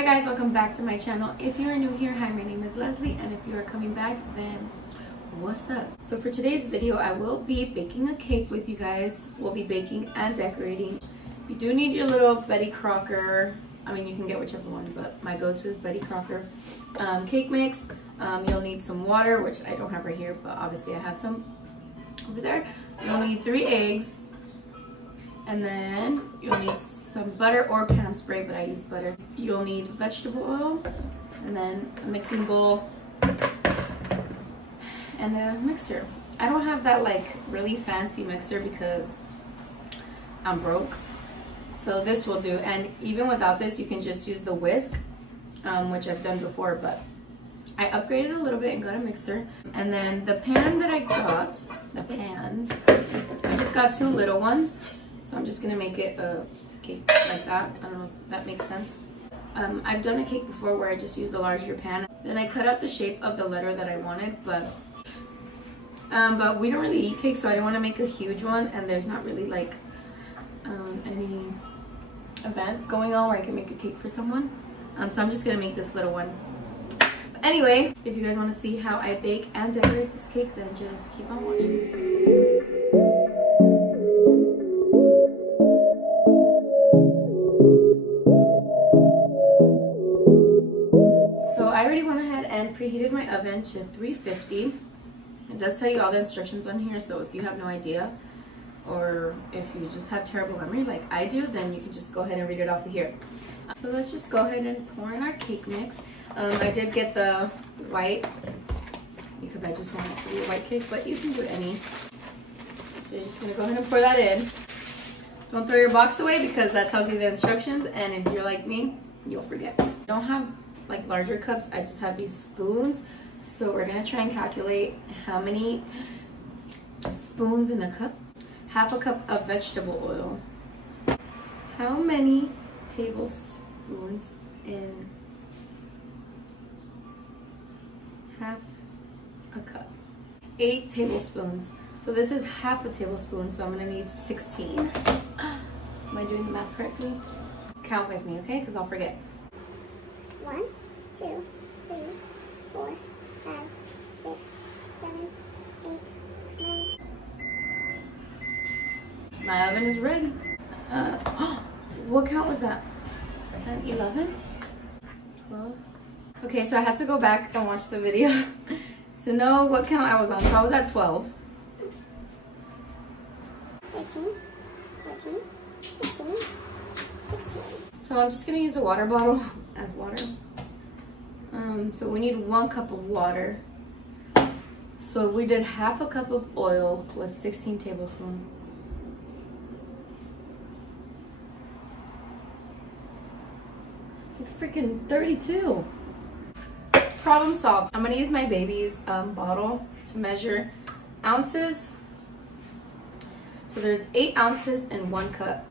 Hi guys, welcome back to my channel. If you are new here, hi, my name is Leslie, and if you are coming back, then what's up? So for today's video, I will be baking a cake with you guys. We'll be baking and decorating. You do need your little Betty Crocker. I mean, you can get whichever one, but my go-to is Betty Crocker cake mix. You'll need some water, which I don't have right here, but obviously I have some over there. You'll need 3 eggs, and then you'll need some butter or Pam spray, but I use butter. You'll need vegetable oil, and then a mixing bowl and a mixer. I don't have that like really fancy mixer because I'm broke, so this will do. And even without this, you can just use the whisk, which I've done before, but I upgraded a little bit and got a mixer. And then the pan that I got, the pans, I just got 2 little ones, so I'm just gonna make it a cake like that. I don't know if that makes sense. I've done a cake before where I just used a larger pan. Then I cut out the shape of the letter that I wanted, but we don't really eat cake, so I didn't want to make a huge one, and there's not really like any event going on where I can make a cake for someone. So I'm just gonna make this little one. But anyway, if you guys want to see how I bake and decorate this cake, then just keep on watching. I already went ahead and preheated my oven to 350. It does tell you all the instructions on here, so if you have no idea, or if you just have terrible memory like I do, then you can just go ahead and read it off of here. So let's just go ahead and pour in our cake mix. I did get the white because I just want it to be a white cake, but you can do any. So you're just gonna go ahead and pour that in. Don't throw your box away because that tells you the instructions, and if you're like me, you'll forget. Don't have like larger cups, I just have these spoons, so we're gonna try and calculate how many spoons in a cup. Half a cup of vegetable oil. How many tablespoons in half a cup? 8 tablespoons. So this is half a tablespoon, so I'm gonna need 16. Am I doing the math correctly? Count with me, okay? Because I'll forget. 1, 2, 3, 4, 5, 6, 7, 8, 9. My oven is ready. What count was that? 10, 11, 12. Okay, so I had to go back and watch the video to know what count I was on. So I was at 12. 13, 14, 15, 16. So I'm just gonna use a water bottle as water. So we need 1 cup of water. So if we did half a cup of oil was 16 tablespoons. It's freaking 32. Problem solved. I'm gonna use my baby's bottle to measure ounces. So there's 8 ounces in 1 cup.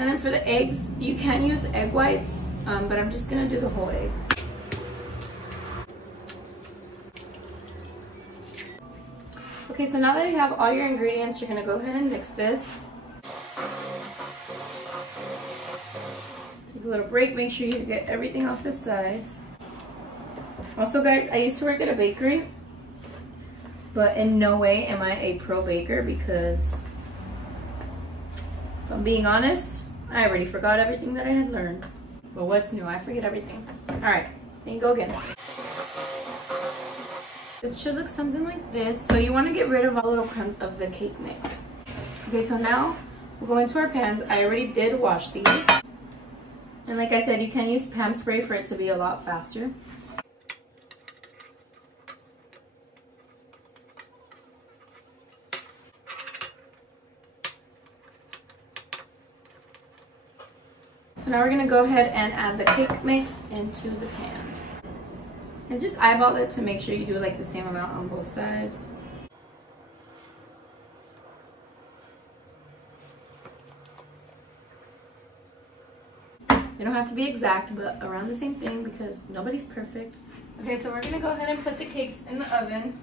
And then for the eggs, you can use egg whites, but I'm just gonna do the whole eggs. Okay, so now that you have all your ingredients, you're gonna go ahead and mix this. Take a little break, make sure you get everything off the sides. Also guys, I used to work at a bakery, but in no way am I a pro baker because, if I'm being honest, I already forgot everything that I had learned. But what's new? I forget everything. Alright, so you go again. It should look something like this. So you want to get rid of all the little crumbs of the cake mix. Okay, so now we'll go into our pans. I already did wash these. And like I said, you can use Pam spray for it to be a lot faster. So now we're gonna go ahead and add the cake mix into the pans. And just eyeball it to make sure you do like the same amount on both sides. You don't have to be exact, but around the same thing because nobody's perfect. Okay, so we're gonna go ahead and put the cakes in the oven.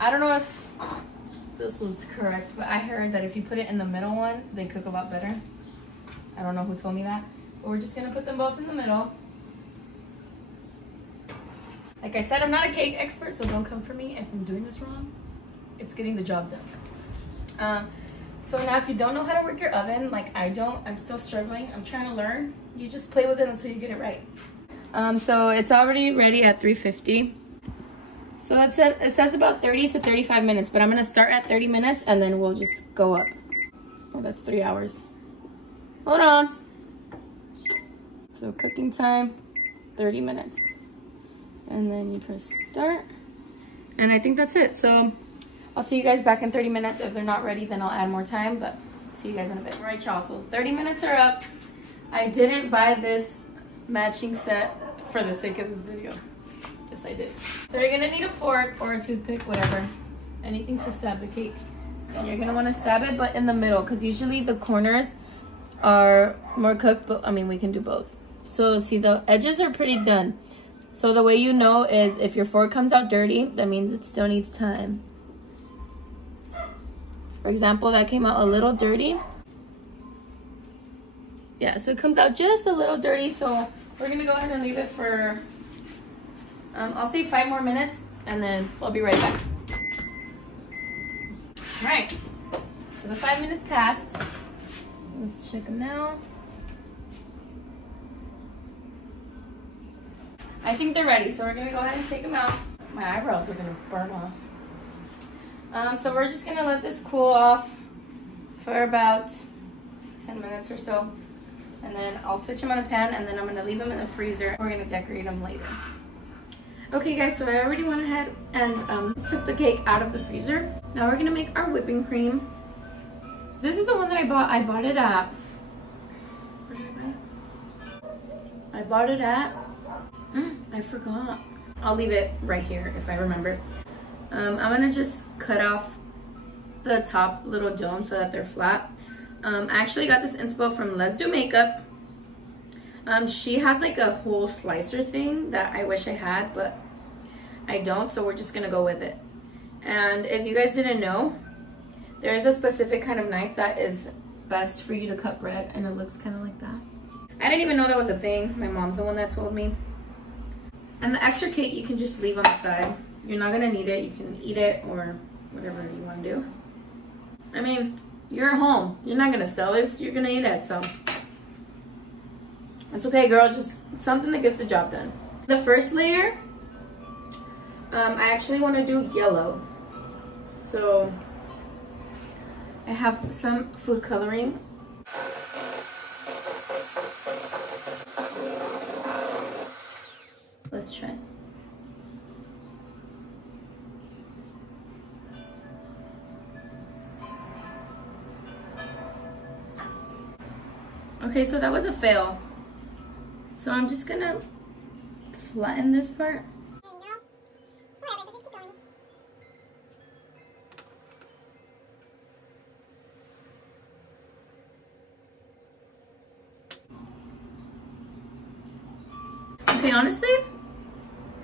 I don't know if this was correct, but I heard that if you put it in the middle one, they cook a lot better. I don't know who told me that, but we're just gonna put them both in the middle. Like I said, I'm not a cake expert, so don't come for me if I'm doing this wrong. It's getting the job done. So now if you don't know how to work your oven, like I don't, I'm still struggling, I'm trying to learn. You just play with it until you get it right. So it's already ready at 350. So it says about 30 to 35 minutes, but I'm gonna start at 30 minutes and then we'll just go up. Oh, that's 3 hours. Hold on. So cooking time, 30 minutes. And then you press start. And I think that's it. So I'll see you guys back in 30 minutes. If they're not ready, then I'll add more time, but see you guys in a bit. All right, y'all, so 30 minutes are up. I didn't buy this matching set for the sake of this video. Yes, I did. So you're gonna need a fork or a toothpick, whatever. Anything to stab the cake. And you're gonna wanna stab it, but in the middle, because usually the corners are more cooked, but I mean, we can do both. So see, the edges are pretty done. So the way you know is if your fork comes out dirty, that means it still needs time. For example, that came out a little dirty. Yeah, so it comes out just a little dirty, so we're gonna go ahead and leave it for, I'll say 5 more minutes, and then we'll be right back. All right, so the 5 minutes passed. Let's check them now. I think they're ready, so we're gonna go ahead and take them out. My eyebrows are gonna burn off. So we're just gonna let this cool off for about 10 minutes or so. And then I'll switch them on a pan, and then I'm gonna leave them in the freezer. We're gonna decorate them later. Okay guys, so I already went ahead and took the cake out of the freezer. Now we're gonna make our whipping cream. This is the one that I bought. I bought it at, where did I buy it? I bought it at, I forgot. I'll leave it right here if I remember. I'm gonna just cut off the top little dome so that they're flat. I actually got this inspo from Let's Do Makeup. She has like a whole slicer thing that I wish I had, but I don't, so we're just gonna go with it. And if you guys didn't know, there is a specific kind of knife that is best for you to cut bread, and it looks kind of like that. I didn't even know that was a thing. My mom's the one that told me. And the extra cake you can just leave on the side. You're not gonna need it. You can eat it or whatever you want to do. I mean, you're at home. You're not gonna sell this. You're gonna eat it, so it's okay, girl. Just something that gets the job done. The first layer, I actually want to do yellow. So I have some food coloring. Let's try. Okay, so that was a fail. So I'm just gonna flatten this part. Okay, honestly,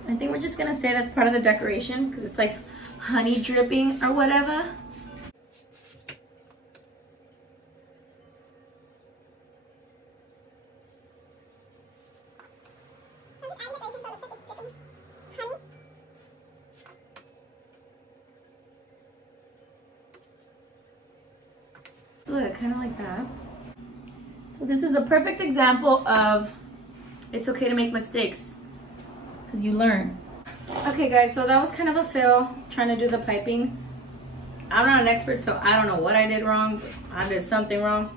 I think we're just gonna say that's part of the decoration because it's like honey dripping or whatever. Look, kind of like that. So this is a perfect example of it's okay to make mistakes because you learn. Okay guys, so that was kind of a fail trying to do the piping. I'm not an expert, so I don't know what I did wrong, but I did something wrong.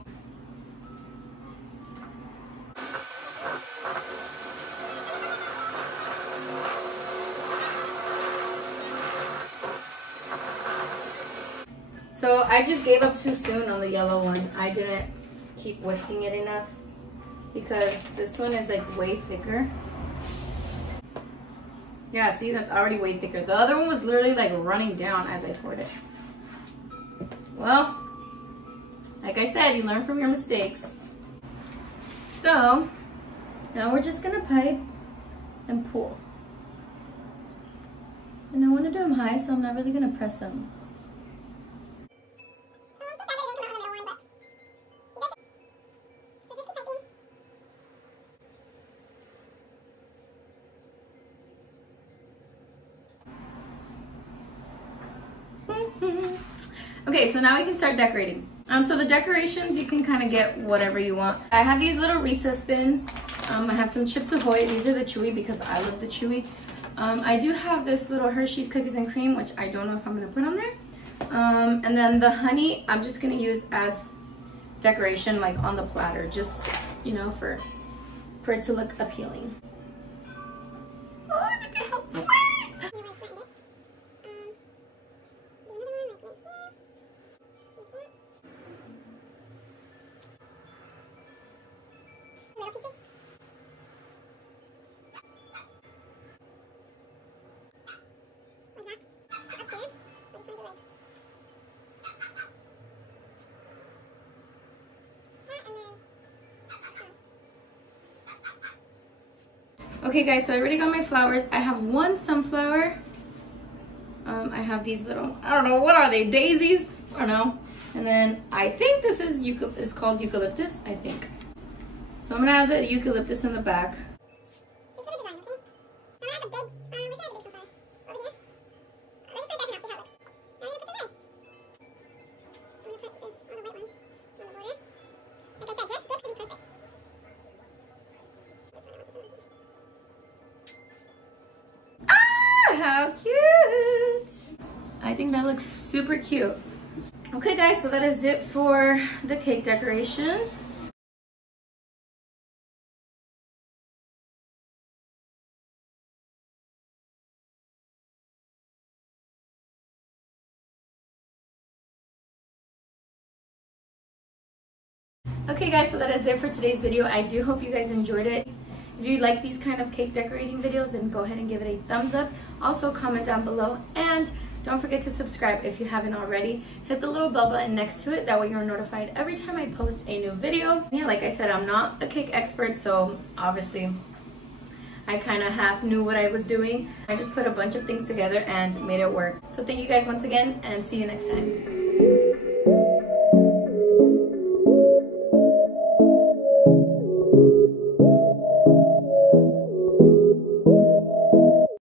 So I just gave up too soon on the yellow one. I didn't keep whisking it enough because this one is like way thicker. Yeah, see, that's already way thicker. The other one was literally like running down as I poured it. Well, like I said, you learn from your mistakes. So now we're just gonna pipe and pull. And I want to do them high, so I'm not really gonna press them. Okay, so now we can start decorating. So the decorations, you can kind of get whatever you want. I have these little recess thins. I have some Chips Ahoy. These are the chewy because I love the chewy. I do have this little Hershey's Cookies and Cream, which I don't know if I'm gonna put on there. And then the honey, I'm just gonna use as decoration, like on the platter, just, you know, for it to look appealing. Oh, look at how pretty! Okay guys, so I already got my flowers. I have one sunflower. I have these little, I don't know, what are they, daisies? I don't know. And then I think this is, it's called eucalyptus, I think. So I'm gonna add the eucalyptus in the back. How cute! I think that looks super cute. Okay guys, so that is it for the cake decoration. Okay guys, so that is it for today's video. I do hope you guys enjoyed it. If you like these kind of cake decorating videos, then go ahead and give it a thumbs up. Also comment down below, and don't forget to subscribe if you haven't already. Hit the little bell button next to it, that way you're notified every time I post a new video. Yeah, like I said, I'm not a cake expert, so obviously I kind of half knew what I was doing. I just put a bunch of things together and made it work. So thank you guys once again, and see you next time.